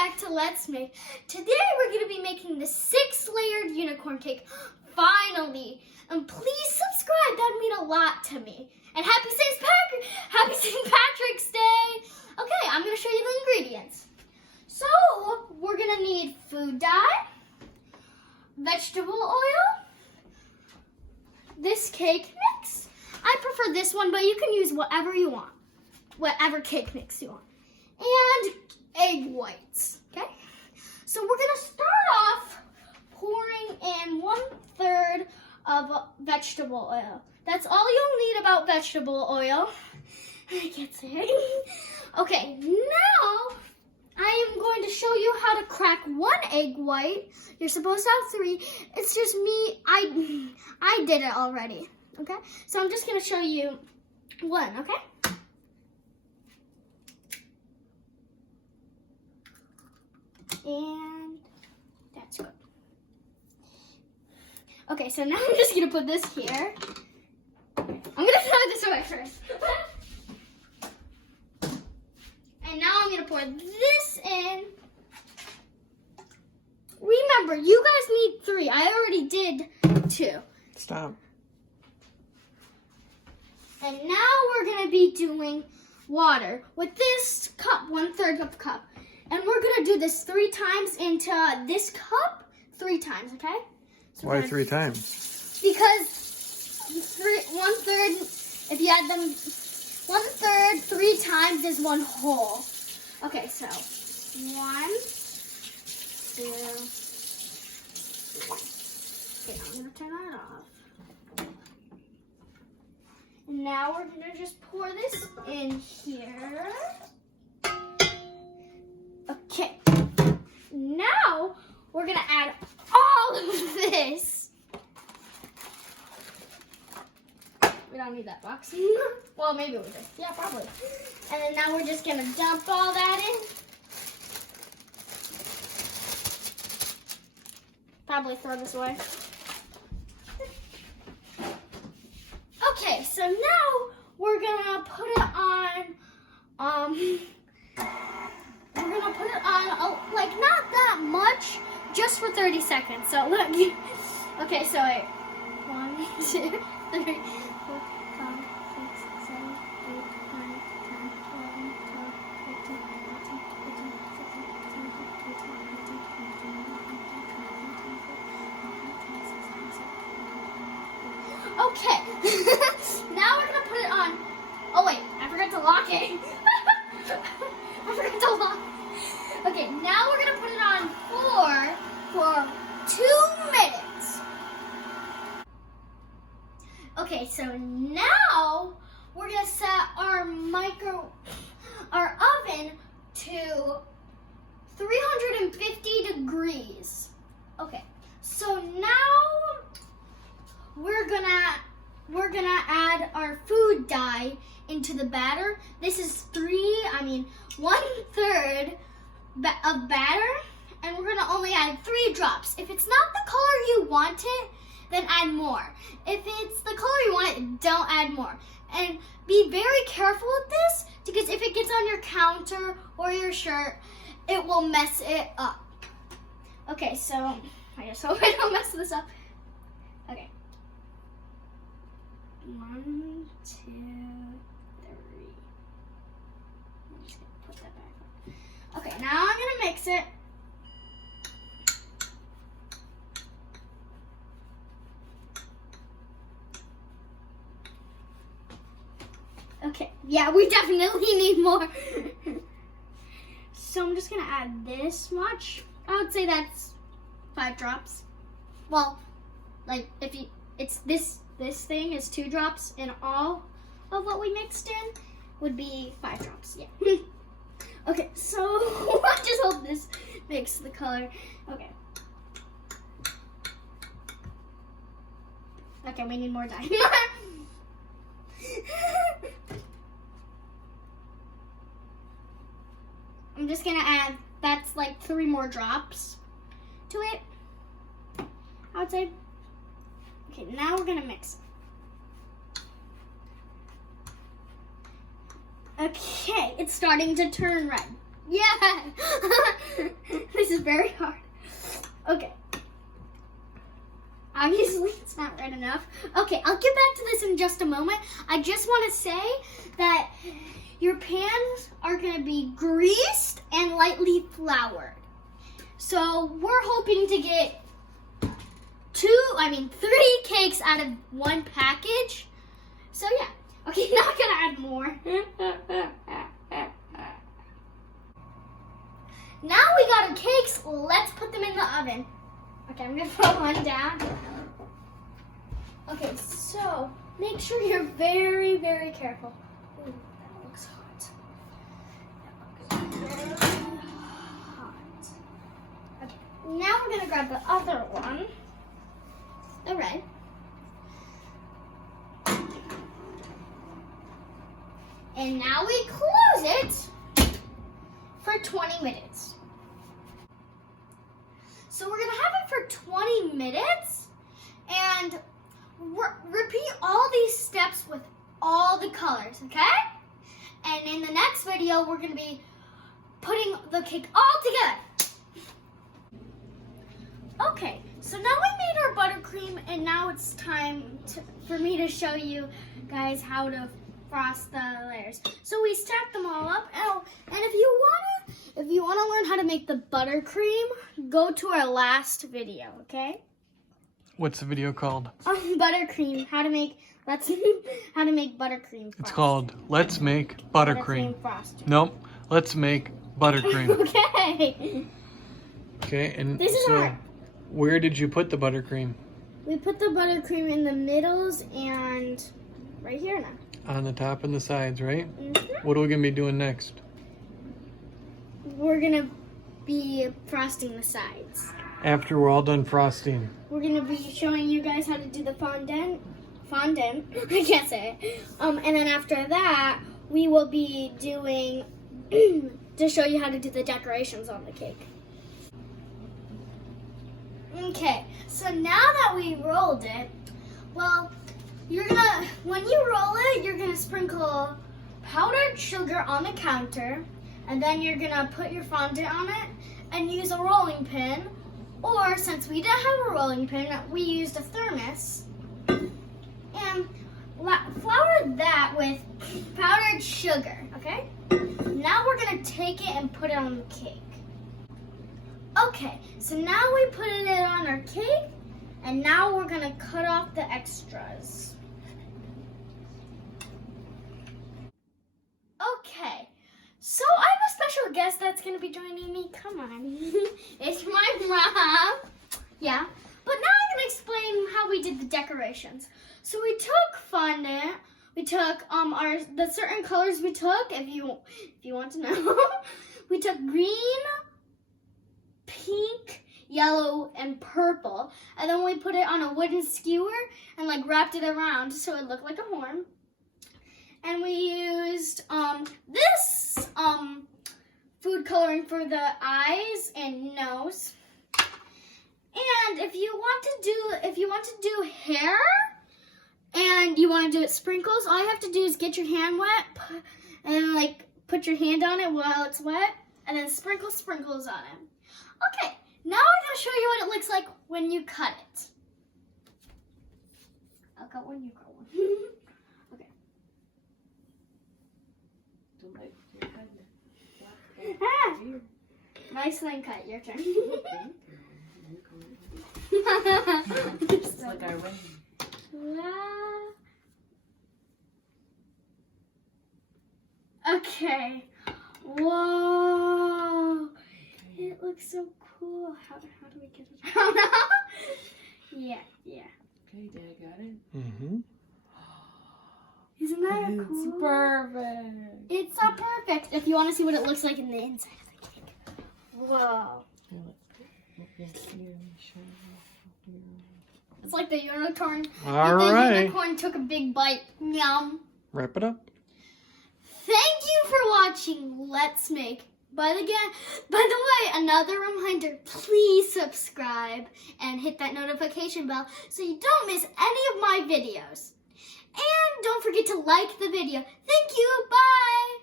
back to Let's Make. Today we're going to be making the 6-layered unicorn cake, finally. And please subscribe, that would mean a lot to me. And happy St. Patrick's Day. Okay, I'm going to show you the ingredients. So, we're going to need food dye, vegetable oil, this cake mix. I prefer this one, but you can use whatever you want, whatever cake mix you want. And egg whites, okay? So we're gonna start off pouring in 1/3 of vegetable oil. That's all you'll need about vegetable oil. I can't say it. Okay, now I am going to show you how to crack 1 egg white. You're supposed to have 3. It's just me, I did it already, okay? So I'm just gonna show you 1, okay? And that's good. Okay, so now I'm just gonna put this here. I'm gonna throw this away first. And now I'm gonna pour this in. Remember, you guys need 3. I already did 2. Stop. And now we're gonna be doing water with this cup, 1/3 of cup. And we're gonna do this 3 times into this cup, 3 times, okay? So why 3 times? Because 1/3, if you add them, 1/3, 3 times is 1 whole. Okay, so 1, 2, 3. Okay, I'm gonna turn that off. And now we're gonna just pour this in here. Okay, now we're gonna add all of this. We don't need that box. Well, maybe we do. Yeah, probably. And then now we're just gonna dump all that in. Probably throw this away. Okay, so now we're gonna put it on, we're gonna put it on, like not that much, just for 30 seconds. So look, okay, so wait, 1, 2, 3, 4, 5, 6, 7, 8, 9, 10, 11, 12, 13, 14, 15, 16, 17, 18, 19, 20, 21, 22, 23, 24, 25, 26, 27, 28, 29, 30. Okay, now we're gonna put it on. Oh wait, I forgot to lock it. I forgot to lock. Okay, now we're gonna put it on for 2 minutes. Okay, so now we're gonna set our oven to 350 degrees. Okay, so now we're gonna add our food dye into the batter. This is 1/3 of batter, and we're gonna only add 3 drops. If it's not the color you want it, then add more. If it's the color you want it, don't add more. And be very careful with this, because if it gets on your counter or your shirt, it will mess it up. Okay, so I just hope I don't mess this up. Okay. 1, 2, 3. I'm just gonna put that back on. Okay, now I'm gonna mix it. Okay, yeah, we definitely need more. So I'm just gonna add this much. I would say that's 5 drops. Well, like it's this thing is 2 drops, and all of what we mixed in would be 5 drops. Yeah. Okay, so I just hope this makes the color. Okay. Okay, we need more dye. I'm just gonna add, that's like 3 more drops to it, I would say. Okay, now we're gonna mix it. Okay, it's starting to turn red. Yeah. This is very hard. Okay. Obviously, it's not red enough. Okay, I'll get back to this in just a moment. I just want to say that your pans are going to be greased and lightly floured. So we're hoping to get 3 cakes out of one package. So yeah. Okay, now I'm going to add more. Now we got our cakes. Let's put them in the oven. Okay, I'm going to put one down. Okay, so make sure you're very, very careful. Ooh, that looks hot. Very hot. Okay, now we're going to grab the other one, the red. And now we close it for 20 minutes. So we're going to have it for 20 minutes and repeat all these steps with all the colors, okay? And in the next video, we're going to be putting the cake all together. Okay, so now we made our buttercream, and now it's time for me to show you guys how to frost the layers. So we stacked them all up. Oh, and if you wanna learn how to make the buttercream, go to our last video, okay? What's the video called? Buttercream. How to make buttercream frosting. It's called Let's Make Buttercream. Frosting. Nope. Let's make buttercream. Okay. Okay, and This is so hard. where did you put the buttercream? We put the buttercream in the middles and right here now. On the top and the sides, right? Mm-hmm. What are we gonna be doing next? We're gonna be frosting the sides. After we're all done frosting. We're gonna be showing you guys how to do the fondant. I can't say it. And then after that, we will be doing to show you how to do the decorations on the cake. Okay, so now that we rolled it, well, when you roll it, you're gonna sprinkle powdered sugar on the counter, and then you're gonna put your fondant on it and use a rolling pin. Or since we didn't have a rolling pin, we used a thermos and floured that with powdered sugar, okay? Now we're gonna take it and put it on the cake. Okay, so now we put it on our cake, and now we're gonna cut off the extras. Okay, so I have a special guest that's gonna be joining me. Come on, it's my mom. Yeah, but now I'm gonna explain how we did the decorations. So we took fondant. We took the certain colors we took. If you want to know, we took green, pink, yellow, and purple, and then we put it on a wooden skewer and like wrapped it around so it looked like a horn. And we used this food coloring for the eyes and nose. And if you want to do hair and you want to do it sprinkles, all you have to do is get your hand wet and like put your hand on it while it's wet, and then sprinkle sprinkles on it. Okay, now I'm going to show you what it looks like when you cut it. I'll cut one, you cut one. Okay. Nice line cut, your turn. It's like our wedding. Okay. Whoa. It looks so cool. How do we get it out? Yeah. Okay, Dad got it. Mm-hmm. Isn't that It's cool? perfect. It's so perfect. If you want to see what it looks like in the inside of the cake. Whoa. It's like the unicorn. All the right. unicorn took a big bite. Yum. Wrap it up. Thank you for watching Let's Make. By the way, another reminder, please subscribe and hit that notification bell so you don't miss any of my videos. And don't forget to like the video. Thank you. Bye.